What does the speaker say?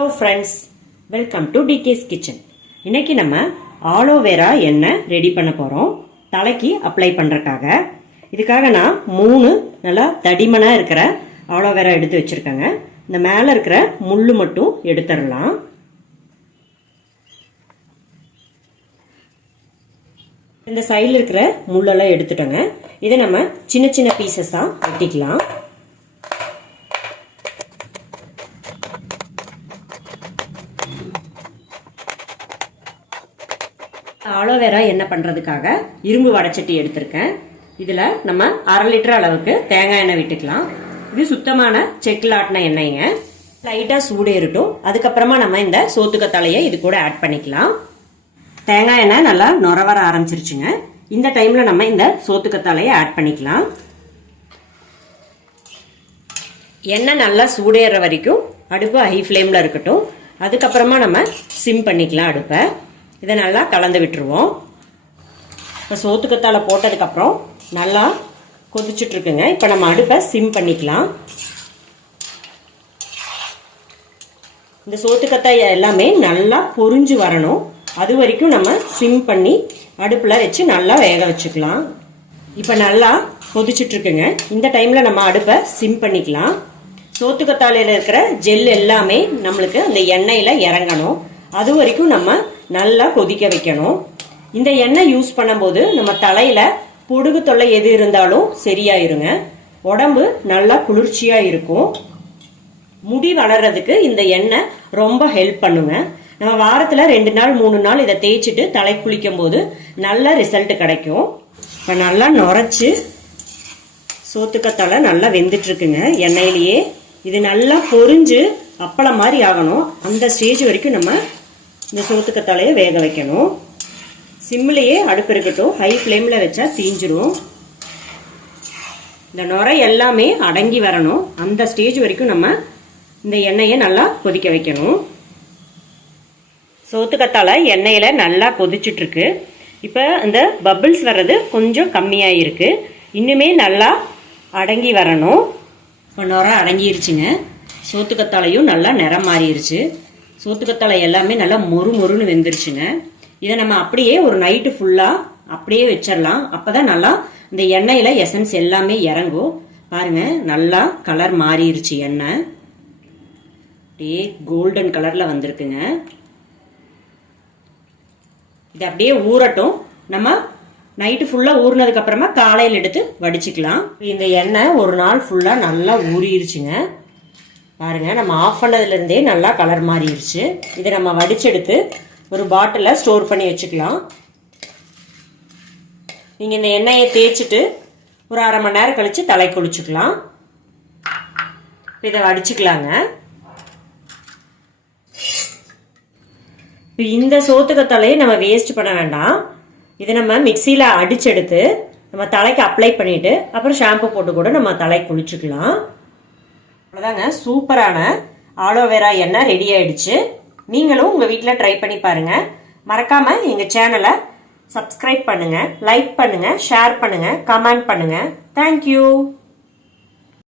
Hello friends, welcome to DK's Kitchen. இன்னைக்கு நம்ம aloe vera எண்ணெய் ரெடி பண்ண போறோம். தலைக்கு அப்ளை பண்றதுக்காக. இதுக்காக நான் 3 நல்லா தடிமனா இருக்கிற ஆலோவேரா எடுத்து வச்சிருக்கேங்க. இந்த மேல இருக்கிற முள்ளு மட்டும் எடுத்துறலாம். இந்த சைடுல இருக்கிற முள்ளெல்லாம் எடுத்துட்டேங்க. இதை நம்ம சின்ன சின்ன பீசஸா வெட்டிக்கலாம். ஆலோவேரா என்ன பண்றதுக்காக இரும்பு வடச்சட்டி எடுத்திருக்கேன். இதுல நம்ம 1/2 லிட்டர் அளவுக்கு தேங்காய் எண்ணெய் விட்டுக்கலாம். இது சுத்தமான செக்கில் ஆட்டின எண்ணெய்ங்க. லைட்டா சூடேறட்டும். அதுக்கப்புறமா நம்ம இந்த சோத்துக்கத்தாழையை இது கூட ஆட் பண்ணிக்கலாம். தேங்காய் எண்ணெய் நல்லா நுர வர ஆரம்பிச்சிருச்சுங்க. இந்த டைம்ல நம்ம இந்த சோத்துக்கத்தாழையை ஆட் பண்ணிக்கலாம். எண்ணெய் நல்லா சூடேற வரைக்கும் அடுப்பு ஹை ஃப்ளேம்ல இருக்கட்டும். அதுக்கப்புறமா நம்ம சிம் பண்ணிக்கலாம் அடுப்பை. இதை நல்லா கலந்து விட்டுருவோம். இப்போ சோத்துக்கத்தாழை போட்டதுக்கப்புறம் நல்லா கொதிச்சுட்டு இருக்குங்க. இப்போ நம்ம அடுப்பை சிம் பண்ணிக்கலாம். இந்த சோத்துக்கத்தாழை எல்லாமே நல்லா பொரிஞ்சு வரணும். அது வரைக்கும் நம்ம சிம் பண்ணி அடுப்பில் வச்சு நல்லா வேக வச்சுக்கலாம். இப்போ நல்லா கொதிச்சுட்டு இருக்குங்க. இந்த டைமில் நம்ம அடுப்பை சிம் பண்ணிக்கலாம். சோத்துக்கத்தாழையில் இருக்கிற ஜெல் எல்லாமே நம்மளுக்கு அந்த எண்ணெயில் இறங்கணும். அது வரைக்கும் நம்ம நல்லா கொதிக்க வைக்கணும். இந்த எண்ணெய் யூஸ் பண்ணும்போது நம்ம தலையில பொடுகு தொல்லை எது இருந்தாலும் சரியாயிருங்க. உடம்பு நல்லா குளிர்ச்சியா இருக்கும். முடி வளர்றதுக்கு இந்த எண்ணெய் ரொம்ப ஹெல்ப் பண்ணுங்க. நம்ம வாரத்துல 2 நாள் 3 நாள் இதை தேய்ச்சிட்டு தலை குளிக்கும் போது நல்ல ரிசல்ட் கிடைக்கும். இப்ப நல்லா நுரைச்சு சோத்துக்கத்தாழை நல்லா வெந்துட்டு இருக்குங்க எண்ணெயிலேயே. இது நல்லா பொரிஞ்சு அப்பளம் மாதிரி ஆகணும். அந்த ஸ்டேஜ் வரைக்கும் நம்ம இந்த சோத்துக்கத்தாழையை வேக வைக்கணும். சிம்மிலேயே அடுப்பு இருக்கட்டும். ஹை ஃப்ளேமில் வச்சா தீஞ்சிரும். இந்த நுரை எல்லாமே அடங்கி வரணும். அந்த ஸ்டேஜ் வரைக்கும் நம்ம இந்த எண்ணெயை நல்லா கொதிக்க வைக்கணும். சோத்துக்கத்தாழை எண்ணெயில் நல்லா கொதிச்சுட்டு இருக்கு. இப்போ இந்த பபிள்ஸ் வர்றது கொஞ்சம் கம்மியாக இருக்கு. இன்னுமே நல்லா அடங்கி வரணும். இப்போ நுரை அடங்கிருச்சுங்க. சோத்துக்கத்தாழையும் நல்லா நிறம் மாறிடுச்சு. சோத்துக்கத்தாழை எல்லாமே நல்லா மொறுன்னு வெந்துருச்சுங்க. இதை நம்ம அப்படியே ஒரு நைட்டு ஃபுல்லா அப்படியே வச்சிடலாம். அப்பதான் நல்லா இந்த எண்ணெயில எசன்ஸ் எல்லாமே இறங்கும். பாருங்க நல்லா கலர் மாறிடுச்சு. எண்ணெய் அப்படியே கோல்டன் கலர்ல வந்திருக்குங்க. இது அப்படியே ஊறட்டும். நம்ம நைட்டு ஃபுல்லா ஊறினதுக்கு அப்புறமா காலையில் எடுத்து வடிச்சுக்கலாம். இந்த எண்ணெய் ஒரு நாள் ஃபுல்லா நல்லா ஊறிடுச்சுங்க. பாருங்க நம்ம ஆஃப் பண்ணதுல இருந்தே நல்லா கலர் மாறிடுச்சு. இதை நம்ம வடிச்செடுத்து ஒரு பாட்டில ஸ்டோர் பண்ணி வச்சுக்கலாம். நீங்க இந்த எண்ணெயை தேய்ச்சிட்டு ஒரு 1/2 மணி நேரம் கழிச்சு தலை குளிச்சுக்கலாம். இதை வடிச்சுக்கலாங்க. இந்த சோத்துக்கத்தாழையை நம்ம வேஸ்ட் பண்ண வேண்டாம். இதை நம்ம மிக்சியில அடிச்செடுத்து நம்ம தலைக்கு அப்ளை பண்ணிட்டு அப்புறம் ஷாம்பு போட்டு கூட நம்ம தலை குளிச்சுக்கலாம். அவ்வளோதாங்க, சூப்பரான ஆலோவேரா எண்ணெய் ரெடி ஆயிடுச்சு. நீங்களும் உங்கள் வீட்டில் ட்ரை பண்ணி பாருங்க. மறக்காம எங்கள் சேனலை சப்ஸ்கிரைப் பண்ணுங்க, லைக் பண்ணுங்க, ஷேர் பண்ணுங்க, கமெண்ட் பண்ணுங்க. தேங்க்யூ.